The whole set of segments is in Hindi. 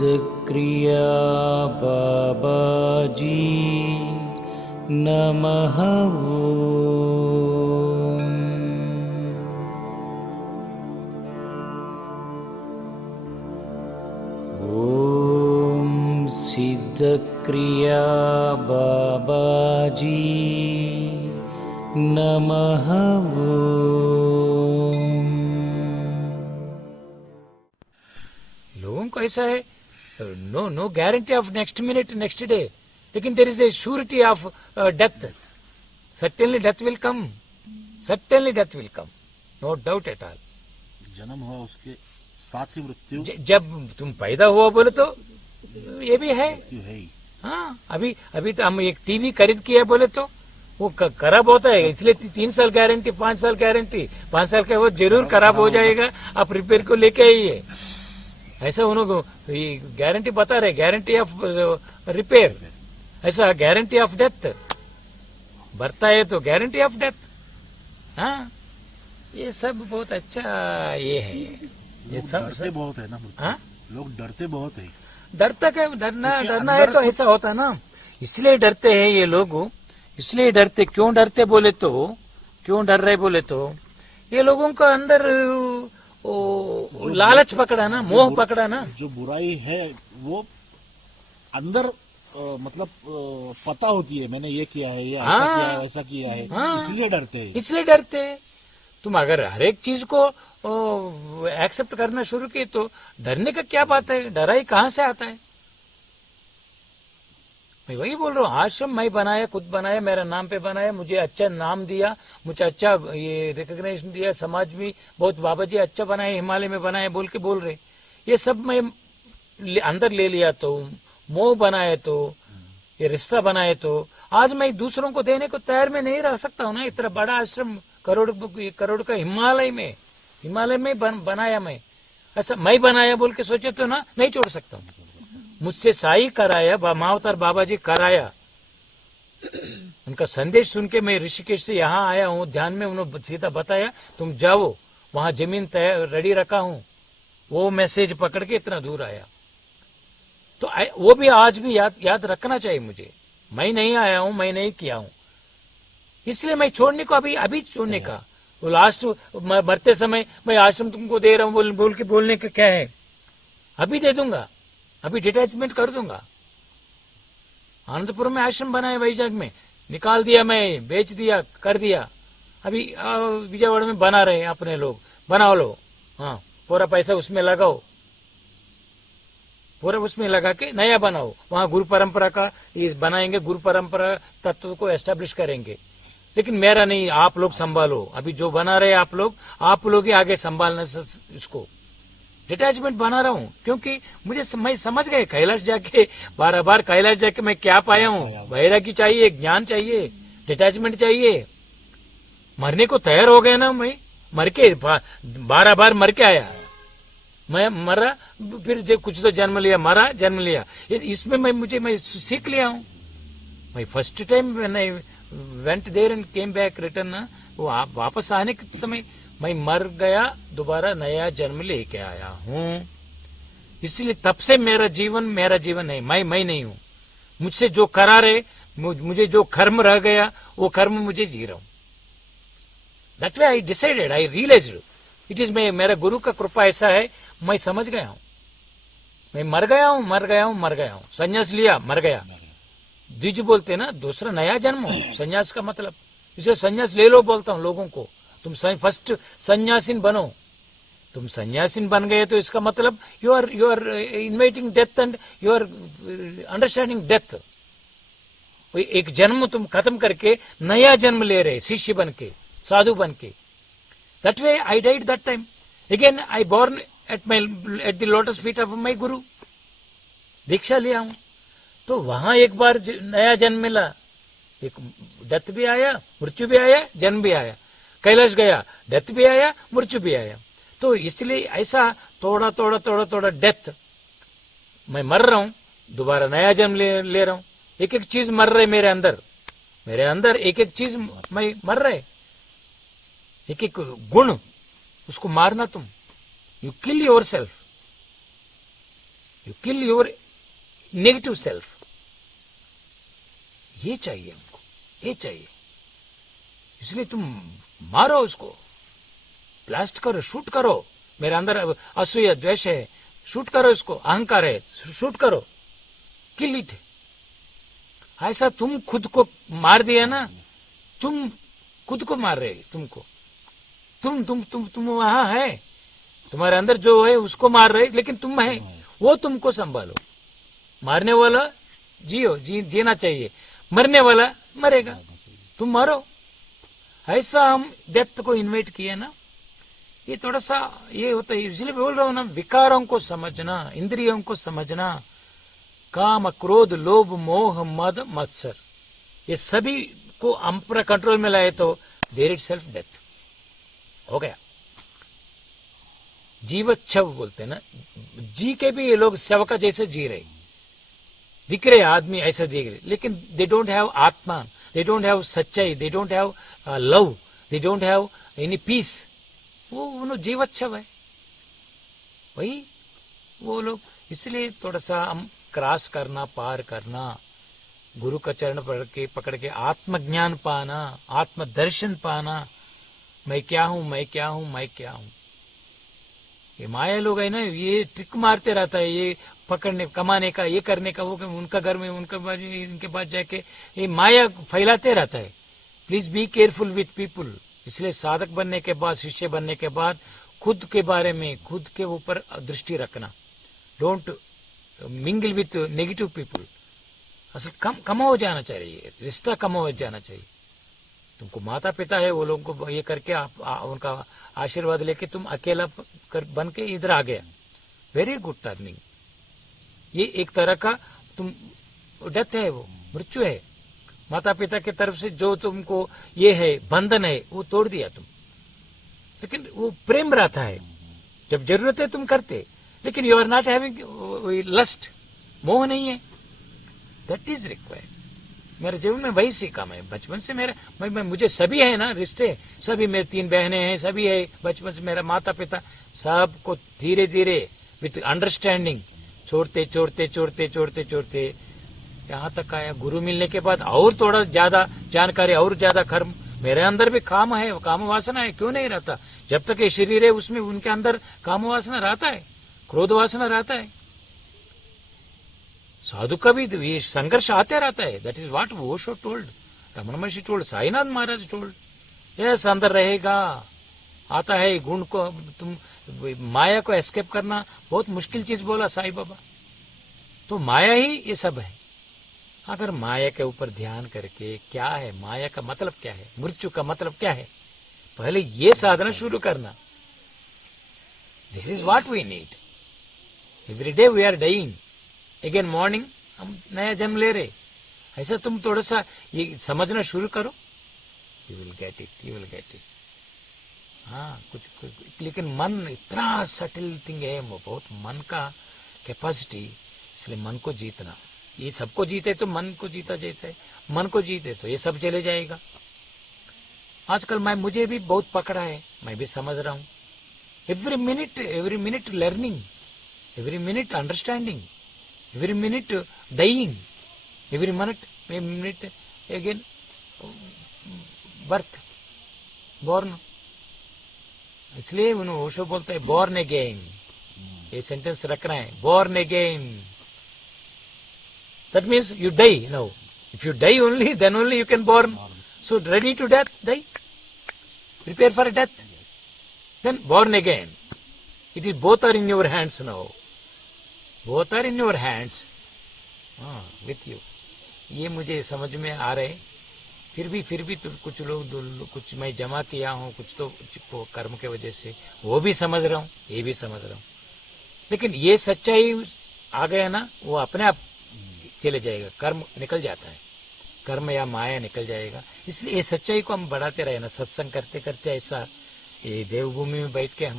सिद्धक्रिया बाबाजी नमः ओम सिद्धक्रिया बाबाजी नमः लोगों को ऐसा है no guarantee of next minute next day, लेकिन there is a surety of death. Certainly death will come, no doubt at all. जन्म हुआ उसके साथ ही मृत्यु. जब तुम पैदा हुआ बोले तो ये भी है. हाँ, अभी तो हम एक टीवी खरीद किया बोले तो वो खराब होता है, इसलिए 3 साल गारंटी, 5 साल गारंटी. 5 साल का वो जरूर खराब हो जाएगा, आप रिपेयर को लेके आइए. ऐसा उनको गारंटी बता रहे, गारंटी ऑफ रिपेयर. ऐसा गारंटी ऑफ डेथ बढ़ता है तो गारंटी ऑफ डेथ. हाँ, ये सब बहुत अच्छा ये है. ये सब डरते बहुत है ना. हाँ, लोग डरते बहुत है. डरना है तो ऐसा होता ना, इसलिए डरते हैं ये लोग. इसलिए डरते, क्यों डरते बोले तो, क्यों डर रहे बोले तो, ये लोगों का अंदर लालच पकड़ा ना, मोह पकड़ा ना. जो बुराई है वो अंदर मतलब पता होती है, मैंने ये किया है, ये ऐसा किया है, वैसा किया है. इसलिए डरते हैं. इसलिए डरते हैं. तुम अगर हर एक चीज को एक्सेप्ट करना शुरू किए तो डरने का क्या बात है. डराई कहाँ से आता है. मैं वही बोल रहा हूँ, आश्रम मैं बनाया, खुद बनाया, मेरा नाम पे बनाया, मुझे अच्छा नाम दिया, मुझे अच्छा ये रिकॉग्निशन दिया, समाज में बहुत बाबा जी अच्छा बनाए, हिमालय में बनाए बोल के बोल रहे. ये सब मैं अंदर ले लिया तो, मोह बनाए तो, ये रिश्ता बनाए तो आज मैं दूसरों को देने को तैयार में नहीं रह सकता हूँ ना. इतना बड़ा आश्रम करोड़ का हिमालय में बनाया मैं. ऐसा मैं बनाया बोल के सोचे तो ना नहीं छोड़ सकता हूँ. मुझसे साई कराया, मावतार बाबा जी कराया. उनका संदेश सुन के मैं ऋषिकेश से यहाँ आया हूँ. ध्यान में उन्होंने सीधा बताया तुम जाओ, वहां जमीन तैयार रेडी रखा हूँ. वो मैसेज पकड़ के इतना दूर आया. तो वो भी आज भी याद रखना चाहिए मुझे. मैं नहीं आया हूँ, मैं नहीं किया हूँ, इसलिए मैं छोड़ने को अभी छोड़ने का. वो लास्ट मरते समय मैं आश्रम तुमको दे रहा हूँ बोल के बोलने का क्या है. अभी दे दूंगा, अभी डिटैचमेंट कर दूंगा. आनंदपुर में आश्रम बनाए, वैजाग में निकाल दिया, मैं बेच दिया, कर दिया. अभी विजयवाड़ा में बना रहे हैं अपने लोग. बनाओ लो, हाँ, पूरा पैसा उसमें लगाओ, पूरा उसमें लगा के नया बनाओ. वहां गुरु परंपरा का ये बनाएंगे, गुरु परंपरा तत्व को एस्टेब्लिश करेंगे. लेकिन मेरा नहीं, आप लोग संभालो. अभी जो बना रहे आप लोग ही आगे संभालना इसको. डिटैचमेंट बना रहा हूँ क्योंकि मैं समझ गए कैलाश जाके, बार कैलाश जाके मैं क्या पाया हूँ. वैरागी चाहिए, ज्ञान चाहिए, डिटैचमेंट चाहिए. मरने को तैयार हो गया ना. मैं मर के 12 बार मर के आया. मैं मरा, फिर कुछ तो जन्म लिया, मरा, जन्म लिया. इसमें मैं सीख लिया हूँ. मैं first time when went there and came back return ना, वो वापस आने के समय मैं मर गया, दोबारा नया जन्म लेके आया हूँ. इसलिए तब से मेरा जीवन नहीं, मैं नहीं हूँ. मुझसे जो करा रहे, मुझे जो कर्म रह गया वो कर्म मुझे जी रहा हूँ. That way I decided, I realised it is मेरा गुरु का कृपा ऐसा है. मैं समझ गया हूँ, मैं मर गया हूँ. संन्यास लिया, मर गया. द्विज बोलते ना, दूसरा नया जन्म हो संन्यास का मतलब. इसे संन्यास ले लो बोलता हूँ लोगों को. तुम फर्स्ट संन्यासीन बनो. तुम संन्यासीन बन गए तो इसका मतलब you are inviting death and you are understanding death. एक जन्म तुम खत्म करके नया जन्म ले रहे, शिष्य बन के, साधु बन के. That way I died that time. Again I born at the lotus feet of my गुरु. दीक्षा लिया हूं तो वहां एक बार नया जन्म मिला. एक डेथ भी आया, मृत्यु भी आया, जन्म भी आया. कैलाश गया, डेथ भी आया, मृत्यु भी आया. तो इसलिए ऐसा थोड़ा डेथ, मैं मर रहा हूं, दोबारा नया जन्म ले रहा हूं. एक एक चीज मर रहे मेरे अंदर एक एक चीज मैं मर रहे. एक एक गुण, उसको मारना तुम. You kill your self. You kill your negative self. ये चाहिए हमको, ये चाहिए। इसलिए तुम मारो उसको, ब्लास्ट करो, शूट करो। मेरे अंदर असूया द्वेष है, शूट करो इसको। अहंकार है, शूट करो, किल इट। ऐसा तुम खुद को मार दिया ना, तुम खुद को मार रहे तुमको। तुम वहां है, तुम्हारे अंदर जो है उसको मार रहे, लेकिन तुम है वो तुमको संभालो। मारने वाला जीना चाहिए, मरने वाला मरेगा, तुम मरो। ऐसा हम डेथ को इन्वाइट किया ना, ये थोड़ा सा ये होता है। इसलिए बोल रहा हूं ना, विकारों को समझना, इंद्रियों को समझना, काम क्रोध लोभ मोह मद मत्सर, ये सभी को हम पूरा कंट्रोल में लाए तो देयर इट सेल्फ डेथ हो गया। जीवच्छव बोलते हैं ना, जी के भी ये लोग शव का जैसे जी रहे, दिख रहे आदमी ऐसा दिख रहे, लेकिन दे डोंट हैव आत्मा, दे डोंट हैव सच्चाई, they don't have love, they don't have any peace. वो जीवच्छव है वही वो लोग। इसलिए थोड़ा सा हम क्रॉस करना, पार करना, गुरु का चरण पकड़ के आत्मज्ञान पाना, आत्मदर्शन पाना। मैं क्या हूं, मैं क्या हूं, मैं क्या हूं। ये माया लोग है ना, ये ट्रिक मारते रहता है, ये पकड़ने कमाने का, ये करने का, वो उनका घर में इनके पास जाके ये माया फैलाते रहता है। Please be careful with people. इसलिए साधक बनने के बाद, शिष्य बनने के बाद खुद के बारे में, खुद के ऊपर दृष्टि रखना। Don't mingle with negative people. असल कम हो जाना चाहिए, रिश्ता कम हो जाना चाहिए। तुमको माता पिता है, वो लोगों को ये करके उनका आशीर्वाद लेके तुम अकेला बन के इधर आ गया, वेरी गुड टर्निंग। ये एक तरह का तुम डेथ है, वो मृत्यु है। माता पिता की तरफ से जो तुमको ये है बंधन है, वो तोड़ दिया तुम। लेकिन वो प्रेम रहता है, जब जरूरत है तुम करते, लेकिन you are not having lust, मोह नहीं है। That is required. मेरे जीवन में वही सीखा मैं बचपन से। मेरा मुझे सभी है ना रिश्ते, सभी मेरी 3 बहनें हैं, सभी है बचपन से। मेरा माता पिता सबको धीरे धीरे विथ अंडरस्टैंडिंग छोड़ते छोड़ते छोड़ते छोड़ते छोड़ते यहाँ तक आया। गुरु मिलने के बाद और थोड़ा ज्यादा जानकारी, और ज्यादा कर्म। मेरे अंदर भी काम है, काम वासना है, क्यों नहीं रहता? जब तक ये शरीर है उसमें उनके अंदर काम वासना रहता है, क्रोध वासना रहता है। साधु का भी ये संघर्ष आते रहता है। That is what Osho told, Raman Maharshi told, Sainath Maharaj told. Yes, अंदर रहेगा, आता है गुण को, तुम माया को एस्केप करना बहुत मुश्किल चीज बोला साईं बाबा। तो माया ही ये सब है। अगर माया के ऊपर ध्यान करके, क्या है माया का मतलब, क्या है मृत्यु का मतलब, क्या है, पहले ये साधना शुरू करना। This is what we need. Every day we are dying, again morning हम नया जन्म ले रहे। ऐसा तुम थोड़ा सा ये समझना शुरू करो, you will get it, you will get it. हाँ, कुछ लेकिन मन इतना सटल थिंग है, बहुत मन का कैपेसिटी। इसलिए मन को जीतना, ये सबको जीते तो मन को जीता जैसे, मन को जीते तो ये सब चले जाएगा। आजकल मुझे भी बहुत पकड़ा है, मैं भी समझ रहा हूँ। Every minute learning, every minute understanding, every minute dying, every minute again birth, born। इसलिए ओशो बोलता है born again, ये सेंटेंस रखना है, born again। That means you die now. If you die only, then only you can born. So ready to death, die, prepare for death, then born again. It is both are in your hands now. Both are in your hands, with you। ये मुझे समझ में आ रहे। फिर भी तो कुछ लोग, कुछ मैं जमा किया हूँ, कुछ तो कर्म के वजह से वो भी समझ रहा हूँ, ये भी समझ रहा हूँ। लेकिन ये सच्चाई आ गया ना, वो अपने आप चले जाएगा, कर्म निकल जाता है, कर्म या माया निकल जाएगा। इसलिए ये सच्चाई को हम बढ़ाते रहे ना, सत्संग करते करते ऐसा ये देवभूमि में बैठ के हम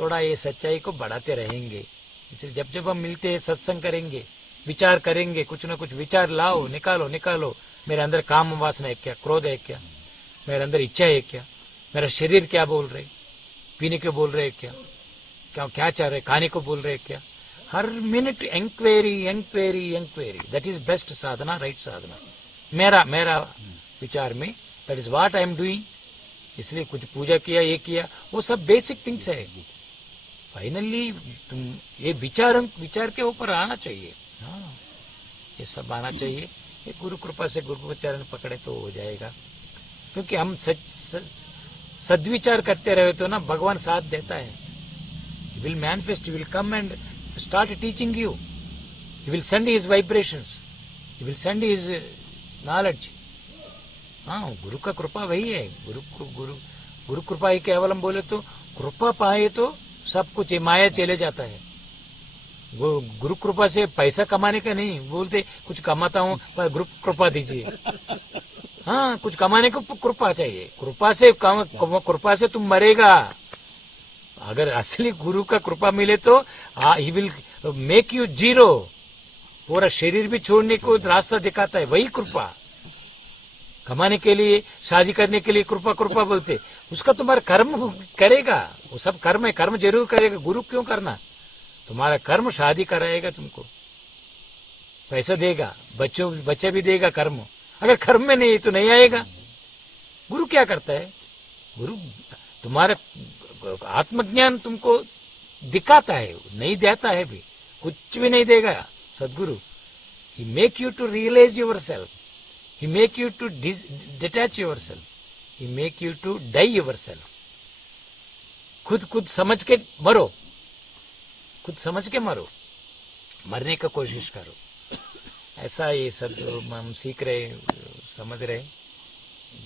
थोड़ा ये सच्चाई को बढ़ाते रहेंगे। इसलिए जब हम मिलते हैं, सत्संग करेंगे, विचार करेंगे, कुछ ना कुछ विचार लाओ, निकालो। मेरे अंदर काम वासना है क्या, क्रोध है क्या, मेरे अंदर इच्छा है क्या, मेरा शरीर क्या बोल रहे, पीने को बोल रहे क्या चाह रहे, खाने को बोल रहे क्या, हर minute inquiry inquiry inquiry, that is best साधना, राइट साधना, मेरा विचार में that is what I am doing. इसलिए कुछ पूजा किया, ये किया, वो सब बेसिक थिंग्स है। फाइनली तुम ये विचार के ऊपर आना चाहिए। हाँ, ये सब आना चाहिए। ये गुरु कृपा से गुरु चरण पकड़े तो हो जाएगा, क्योंकि हम सद्विचार करते रहे तो ना भगवान साथ देता है। He will manifest, he will come and start teaching you. He will send his vibrations, he will send his knowledge. हाँ, गुरु का कृपा वही है। गुरु कृपा ही केवलम बोले तो कृपा पाए तो सब कुछ माया चले जाता है। गुरु कृपा से पैसा कमाने का नहीं बोलते, कुछ कमाता हूँ पर गुरु कृपा दीजिए। हाँ, कुछ कमाने को कृपा चाहिए। कृपा से तुम मरेगा। अगर असली गुरु का कृपा मिले तो he will make you zero, पूरा शरीर भी छोड़ने को रास्ता दिखाता है। वही कृपा। कमाने के लिए, शादी करने के लिए कृपा कृपा बोलते, उसका तुम्हारा कर्म करेगा। वो सब कर्म है, कर्म जरूर करेगा। गुरु क्यों करना? तुम्हारा कर्म शादी कराएगा, तुमको पैसा देगा, बच्चे भी देगा। कर्म अगर कर्म में नहीं तो नहीं आएगा। गुरु क्या करता है? गुरु तुम्हारा आत्मज्ञान तुमको दिखाता है, नहीं देता है भी, कुछ भी नहीं देगा। सदगुरु he make you to realize yourself, he make you to detach yourself, he make you to die yourself. खुद समझ के मरो, खुद समझ के मरो, मरने का कोशिश करो। ऐसा ये सब जो हम सीख रहे, समझ रहे,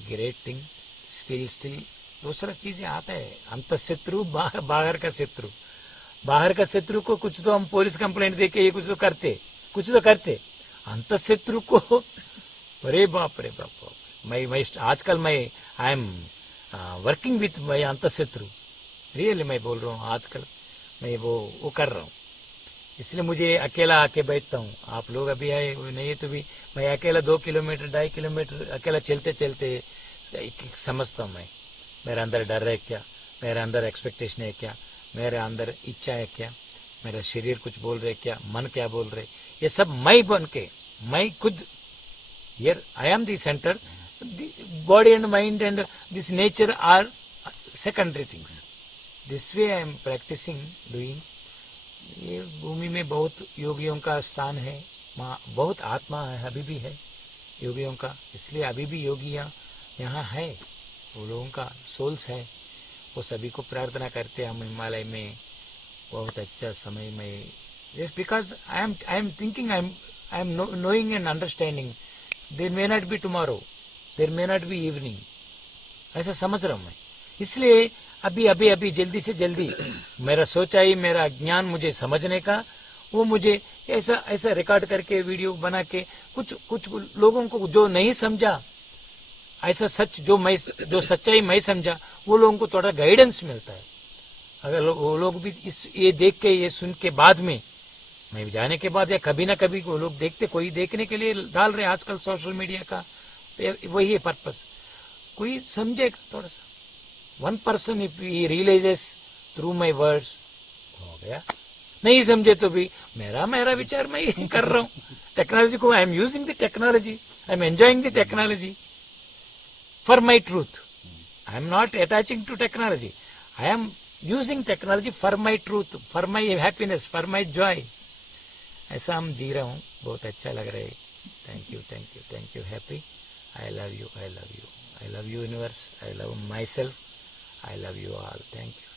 ग्रेट थिंग। स्टिल दूसरा चीजें आता है। अंतःशत्रु, बाहर का शत्रु। बाहर का शत्रु को कुछ तो हम पुलिस कंप्लेंट देके ये कुछ तो करते। अंतःशत्रु को अरे बाप रे बाप। मैं आजकल I am working with my अंतःशत्रु। रियली मैं बोल रहा हूँ, आजकल मैं वो कर रहा हूँ। इसलिए मुझे अकेला आके बैठता हूँ। आप लोग अभी आए नहीं तो भी मैं अकेला 2 किलोमीटर 2.5 किलोमीटर अकेला चलते समझता हूँ मैं, मेरे अंदर डर है क्या, मेरे अंदर एक्सपेक्टेशन है क्या, मेरे अंदर इच्छा है क्या, मेरा शरीर कुछ बोल रहे क्या, मन क्या बोल रहे, ये सब मैं बन के, मैं खुद here I am the centre, body and mind and this nature are secondary things. This way I am practising doing. ये भूमि में बहुत योगियों का स्थान है, बहुत आत्मा है, अभी भी है योगियों का। इसलिए अभी भी योगियाँ यहाँ है, वो लोगों का सोल्स है। वो सभी को प्रार्थना करते हैं हम हिमालय में बहुत अच्छा समय में। Just because I am thinking, I am knowing and understanding, there may not be tomorrow, there may not be evening, ऐसा समझ रहा हूँ मैं। इसलिए अभी जल्दी से जल्दी मेरा सोचाई, मेरा ज्ञान मुझे समझने का, वो मुझे ऐसा रिकॉर्ड करके वीडियो बना के कुछ लोगों को जो नहीं समझा, ऐसा सच जो सच्चाई मैं समझा, वो लोगों को थोड़ा गाइडेंस मिलता है। अगर वो लोग भी ये देख के, ये सुन के बाद में, मैं जाने के बाद या कभी ना कभी वो लोग देखते, कोई देखने के लिए डाल रहे आजकल सोशल मीडिया का, वही है पर्पस। कोई समझेगा थोड़ा सा, 1 person if he realises through my words, हो गया। नहीं समझे तो भी मेरा विचार मैं कर रहा हूँ। टेक्नोलॉजी को I am using the technology, I am enjoying the technology for my truth. I am not attaching to technology. I am using technology for my truth, for my happiness, for my joy. ऐसा हम जी रहा हूँ, बहुत अच्छा लग रहा है। Thank you, happy. I love you, I love you, I love you universe, I love myself, I love you all. Thank you.